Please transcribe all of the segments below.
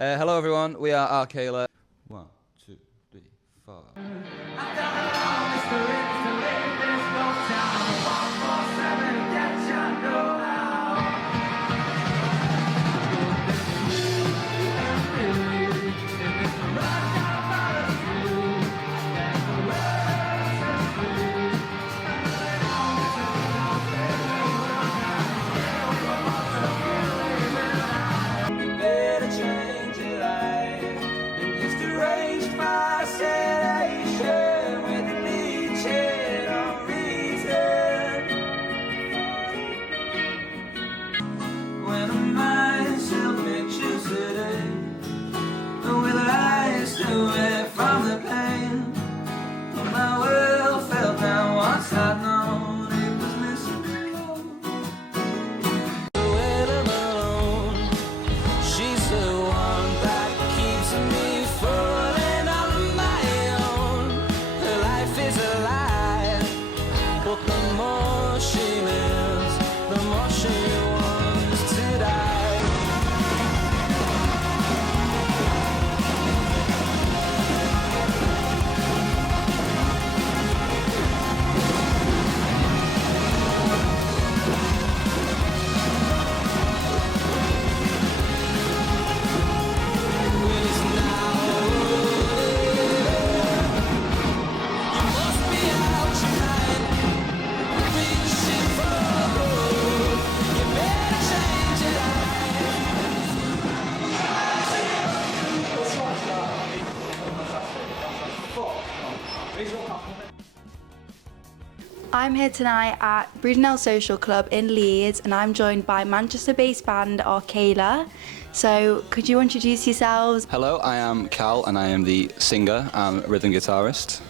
Hello everyone, we are Arklayla. 1, 2, 3, 4. I'm here tonight at Brudenell Social Club in Leeds and I'm joined by Manchester-based band Arklayla. So could you introduce yourselves? Hello, I am Cal and I am the singer and rhythm guitarist.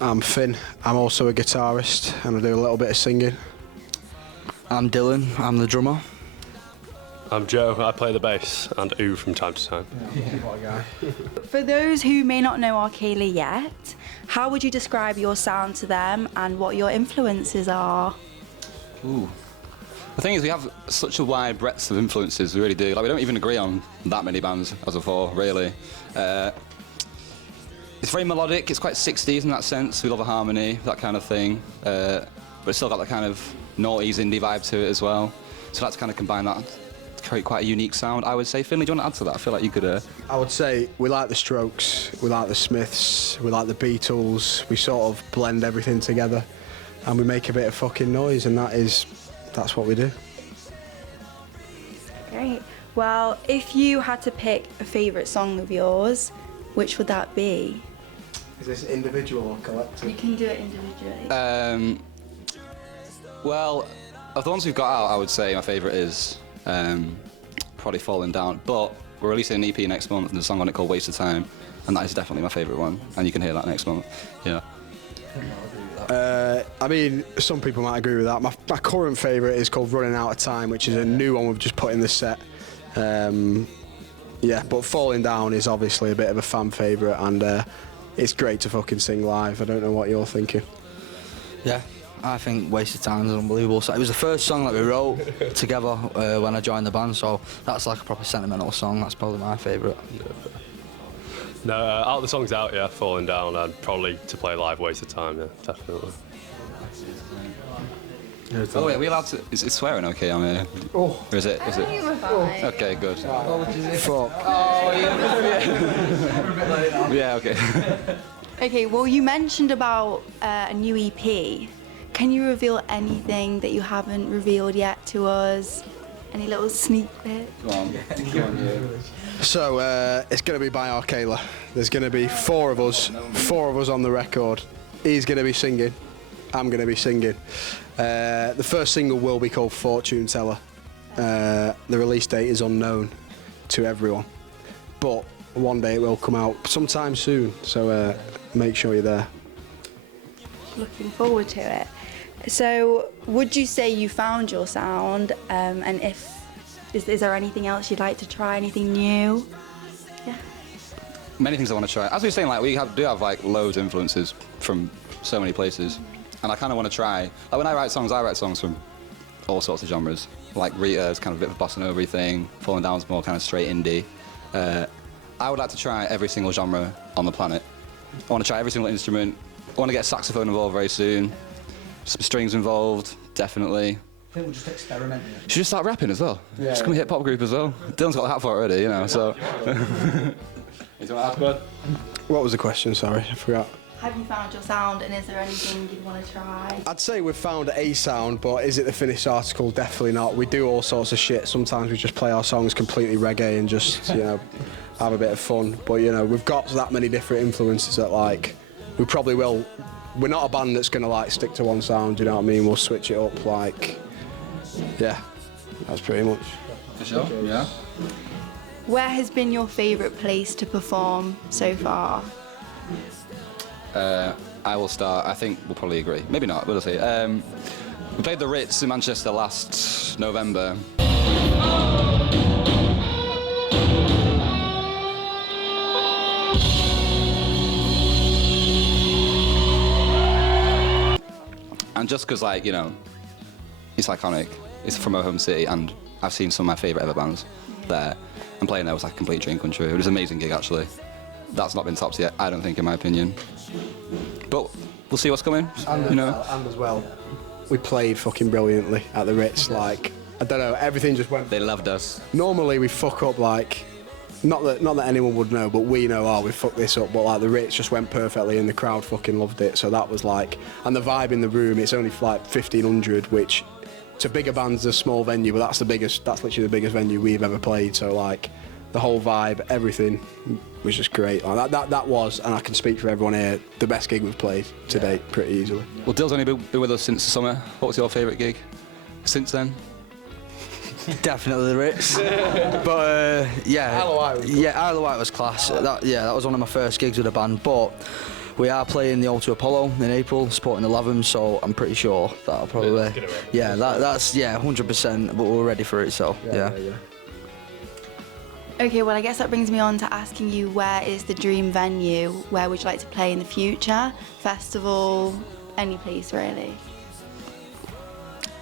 I'm Finn, I'm also a guitarist and I do a little bit of singing. I'm Dylan, I'm the drummer. I'm Joe, I play the bass and oud from time to time. What a guy. For those who may not know Arklayla yet, how would you describe your sound to them and what your influences are? Ooh. The thing is, we have such a wide breadth of influences, we really do. Like, we don't even agree on that many bands as of four, really. It's very melodic, it's quite 60s in that sense. We love a harmony, that kind of thing. But it's still got that kind of noughties indie vibe to it as well. So that's kind of combine that to create quite a unique sound, I would say. Finley, do you want to add to that? I feel like you could... I would say we like the Strokes, we like the Smiths, we like the Beatles. We sort of blend everything together and we make a bit of fucking noise, and that's what we do. Great. Well, if you had to pick a favourite song of yours, which would that be? Is this individual or collective? You can do it individually. Well, of the ones we've got out, I would say my favourite is probably Falling Down, but we're releasing an EP next month and there's a song on it called Waste of Time, and that is definitely my favourite one, and you can hear that next month. Yeah. I mean, some people might agree with that. My current favourite is called Running Out of Time, which is a new one we've just put in the set. Yeah, but Falling Down is obviously a bit of a fan favourite, and it's great to fucking sing live. I don't know what you're thinking. Yeah, I think Waste of Time is unbelievable. So it was the first song that we wrote together when I joined the band, so that's like a proper sentimental song. That's probably my favourite. No, out of the songs out, yeah, Falling Down, and probably to play live, Waste of Time, yeah, definitely. Oh wait, are we allowed to... Is it swearing okay on here? Oh. Or is it... Okay, good. Fuck. Yeah, okay. Okay, well, you mentioned about a new EP. Can you reveal anything that you haven't revealed yet to us? Any little sneak bit? Go on, yeah. So it's going to be by Arklayla. There's going to be four of us on the record. He's going to be singing, I'm going to be singing. The first single will be called Fortune Teller. The release date is unknown to everyone, but one day it will come out sometime soon, so make sure you're there. Looking forward to it. So, would you say you found your sound? And is there anything else you'd like to try? Anything new? Yeah. Many things I want to try. As we were saying, like we do have like loads of influences from so many places, and I kind of want to try. Like when I write songs from all sorts of genres. Like Rita's kind of a bit of a bossa nova thing. Falling Down's more kind of straight indie. I would like to try every single genre on the planet. I want to try every single instrument. I want to get a saxophone involved very soon. Some strings involved, definitely. I think we'll just experiment. Should just start rapping as well. Yeah. Just become a hip-hop group as well. Dylan's got a hat for it already, you know, so... Anything like that, What was the question? Sorry, I forgot. Have you found your sound, and is there anything you'd want to try? I'd say we've found a sound, but is it the finished article? Definitely not. We do all sorts of shit. Sometimes we just play our songs completely reggae and just, you know, have a bit of fun. But, you know, we've got that many different influences that, like, we probably will. We're not a band that's going to, like, stick to one sound, you know what I mean? We'll switch it up, like, yeah, that's pretty much. For sure, yeah. Where has been your favourite place to perform so far? I will start. I think we'll probably agree. Maybe not. We'll see. We played the Ritz in Manchester last November. And just because, like, you know, it's iconic. It's from my home city, and I've seen some of my favourite ever bands there. And playing there was like a complete dream come true. It was an amazing gig, actually. That's not been topped yet, I don't think, in my opinion. But we'll see what's coming, you know. And as well, we played fucking brilliantly at the Ritz. Like, I don't know, everything just went. They loved us. Normally we fuck up, like, not that anyone would know, but we know, oh, we fucked this up. But like the Ritz just went perfectly, and the crowd fucking loved it. So that was like, and the vibe in the room. It's only like 1,500, which to bigger bands, a small venue, but that's literally the biggest venue we've ever played. So like, the whole vibe, everything was just great. Like, that was, and I can speak for everyone here, the best gig we've played to date, pretty easily. Well, Dill's only been with us since the summer. What was your favourite gig since then? Definitely the Ritz. But yeah, Isle of Wight was good. Isle of Wight was class. That was one of my first gigs with a band. But we are playing the O2 Apollo in April, supporting the Lavem, so I'm pretty sure that'll probably. Yeah, that's 100%. But we're ready for it, so yeah. Okay, well, I guess that brings me on to asking you, where is the dream venue? Where would you like to play in the future? Festival, any place really?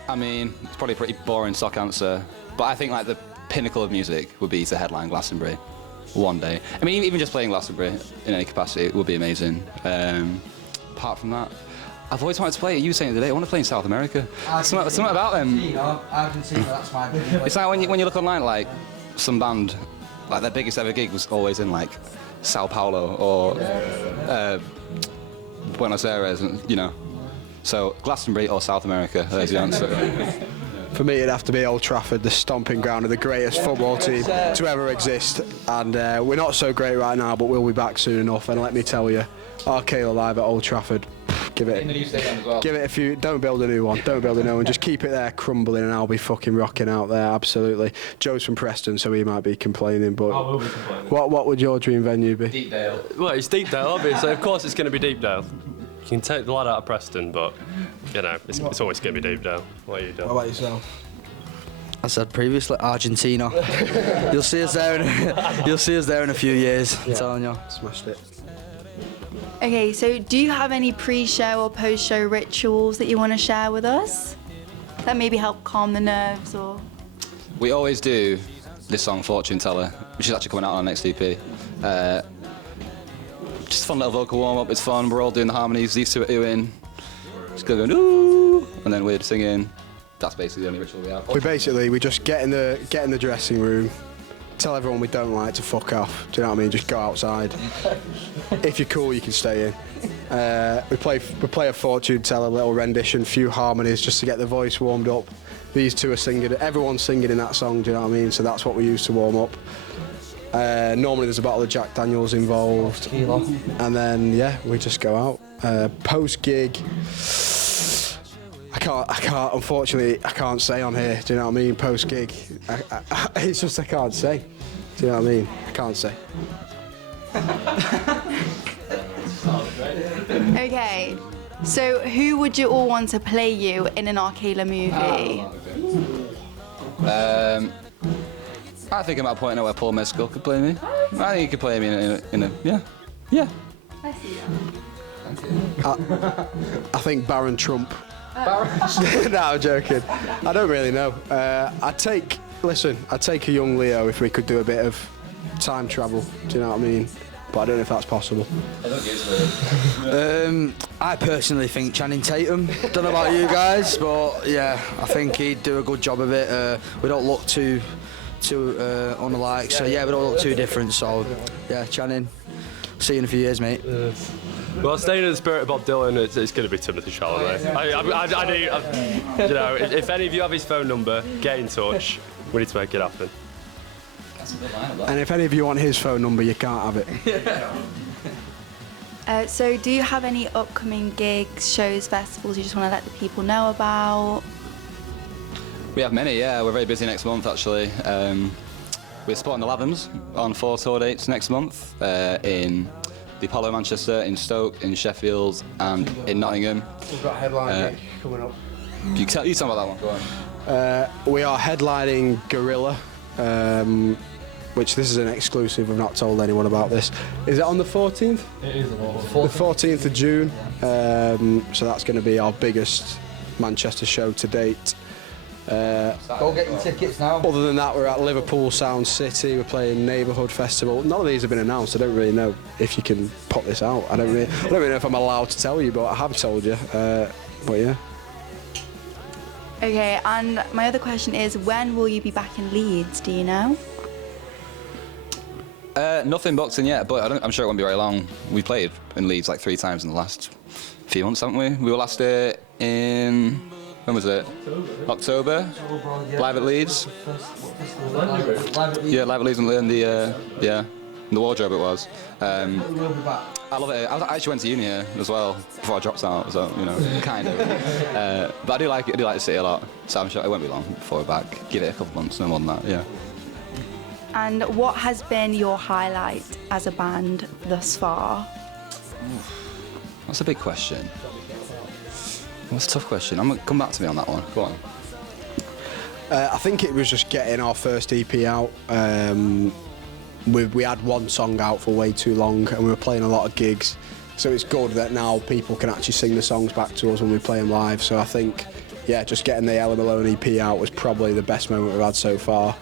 I mean, it's probably a pretty boring stock answer, but I think like the pinnacle of music would be to headline Glastonbury one day. I mean, even just playing Glastonbury in any capacity would be amazing. Apart from that, I've always wanted to play, you were saying today, I want to play in South America. Something about them. Argentina, that's my dream. It's like when you look online, like some band, like their biggest ever gig was always in like Sao Paulo or Buenos Aires, and you know. So Glastonbury or South America, there's the answer. For me, it'd have to be Old Trafford, the stomping ground of the greatest football team to ever exist. And we're not so great right now, but we'll be back soon enough. And let me tell you, Arklayla live at Old Trafford, give it a few. Don't build a new one. Don't build a new one. Just keep it there crumbling, and I'll be fucking rocking out there. Absolutely. Joe's from Preston, so he might be complaining. But I will be complaining. What would your dream venue be? Deepdale. Well, it's Deepdale, obviously. Of course, it's going to be Deepdale. You can take the lad out of Preston, but you know it's always going to be Deepdale. What are you doing? What about yourself? I said previously, Argentina. You'll see us there. You'll see us there in a few years. I'm telling you. Smashed it. Okay, so do you have any pre-show or post-show rituals that you want to share with us? That maybe help calm the nerves or... We always do this song, Fortune Teller, which is actually coming out on our next EP. Just a fun little vocal warm-up, it's fun, we're all doing the harmonies, these two are oohing. Just going ooh, and then we're singing. That's basically the only ritual we have. We just get in the dressing room, tell everyone we don't like to fuck off. Do you know what I mean? Just go outside. If you're cool, you can stay in. We play a fortune teller, little rendition, few harmonies just to get the voice warmed up. These two are singing, everyone's singing in that song. Do you know what I mean? So that's what we use to warm up. Normally there's a bottle of Jack Daniels involved, and then we just go out. Post gig, I can't. Unfortunately, I can't say on here. Do you know what I mean? Post gig, it's just I can't say. Do you know what I mean? I can't say. Okay, so who would you all want to play you in an Arklayla movie? I think I'm at a point now where Paul Mescal could play me. I think he could play me in a yeah. I see that. I think Baron Trump. No, I'm joking. I don't really know. I'd take a young Leo if we could do a bit of time travel. Do you know what I mean? But I don't know if that's possible. I personally think Channing Tatum. Don't know about you guys, but yeah, I think he'd do a good job of it. We don't look too unlike, so yeah, we don't look too different. So yeah, Channing. See you in a few years, mate. Well, staying in the spirit of Bob Dylan, it's going to be Timothy Chalamet. You know, if any of you have his phone number, get in touch. We need to make it happen. And if any of you want his phone number, you can't have it. So do you have any upcoming gigs, shows, festivals you just want to let the people know about? We have many, yeah. We're very busy next month, actually. We're supporting the Lathams on 4 tour dates next month in the Apollo Manchester, in Stoke, in Sheffield, and in Nottingham. We've got a headline gig coming up. You tell me about that one. Go on. We are headlining Gorilla, which this is an exclusive. We've not told anyone about this. Is it on the 14th? It is the 14th of June. So that's going to be our biggest Manchester show to date. Go get your tickets now. Other than that, we're at Liverpool Sound City. We're playing Neighbourhood Festival. None of these have been announced. I don't really know if you can put this out. I don't really know if I'm allowed to tell you, but I have told you. But yeah. Okay, and my other question is, when will you be back in Leeds? Do you know? Nothing booked in yet, but I'm sure it won't be very long. We played in Leeds like 3 times in the last few months, haven't we? We were last in, when was it? October. Live at Leeds. Yeah, live at Leeds in the Wardrobe it was. I love it. I actually went to uni here as well before I dropped out, so you know, kind of. But I do like it. I do like the city a lot. So I'm sure it won't be long before we're back. Give it a couple months, no more than that. Yeah. And what has been your highlight as a band thus far? That's a big question. That's a tough question. I'm gonna come back to me on that one. Go on. I think it was just getting our first EP out. We had one song out for way too long, and we were playing a lot of gigs. So it's good that now people can actually sing the songs back to us when we play them live. So I think, yeah, just getting the Ella Malone EP out was probably the best moment we've had so far.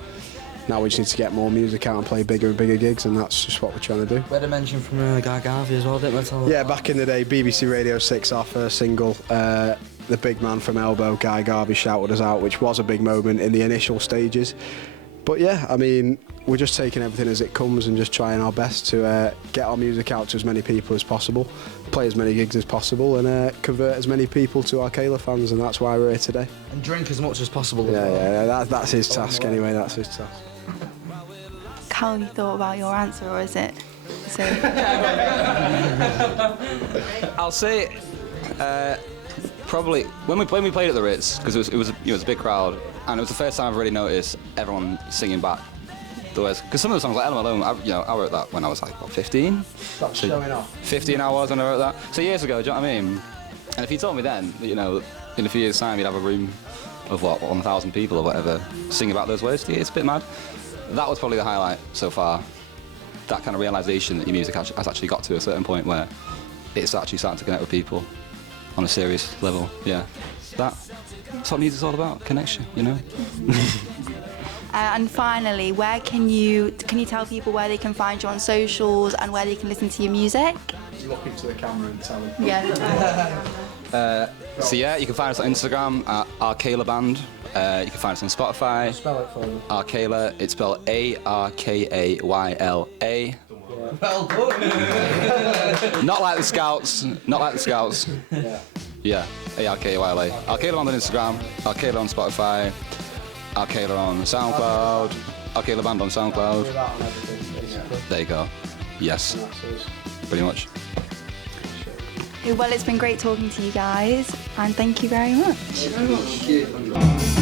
Now we just need to get more music out and play bigger and bigger gigs, and that's just what we're trying to do. We had a mention from Guy Garvey as well, didn't we? Yeah, back in the day, BBC Radio 6, our first single, the big man from Elbow, Guy Garvey, shouted us out, which was a big moment in the initial stages. But yeah, I mean, we're just taking everything as it comes and just trying our best to get our music out to as many people as possible, play as many gigs as possible, and convert as many people to Arklayla fans, and that's why we're here today. And drink as much as possible. That's his task anyway, that's his task. How have you thought about your answer, or is it? I'll say probably when we played at the Ritz, because it was a big crowd, and it was the first time I've really noticed everyone singing back the words. Because some of the songs like Ella Malone, I wrote that when I was like 15. That's showing off. 15 I was when I wrote that. So years ago, do you know what I mean? And if you told me then, that, in a few years' time you'd have a room of 1,000 people or whatever singing about those words, it's a bit mad. That was probably the highlight so far. That kind of realisation that your music has actually got to a certain point where it's actually starting to connect with people on a serious level. Yeah, that's what music's all about, connection, And finally, where can you tell people where they can find you on socials and where they can listen to your music? Look into the camera and tell them. Yeah. So yeah, you can find us on Instagram at Arklayla Band. You can find us on Spotify. Spell it for me. Arklayla, it's spelled Arkayla. Well done. Not like the Scouts. Yeah, Arkayla. Arklayla Band on Instagram, Arklayla on Spotify, Arklayla on SoundCloud, Arklayla Band on SoundCloud. There you go. Yes, pretty much. Well, it's been great talking to you guys, and thank you very much. Thank you very much.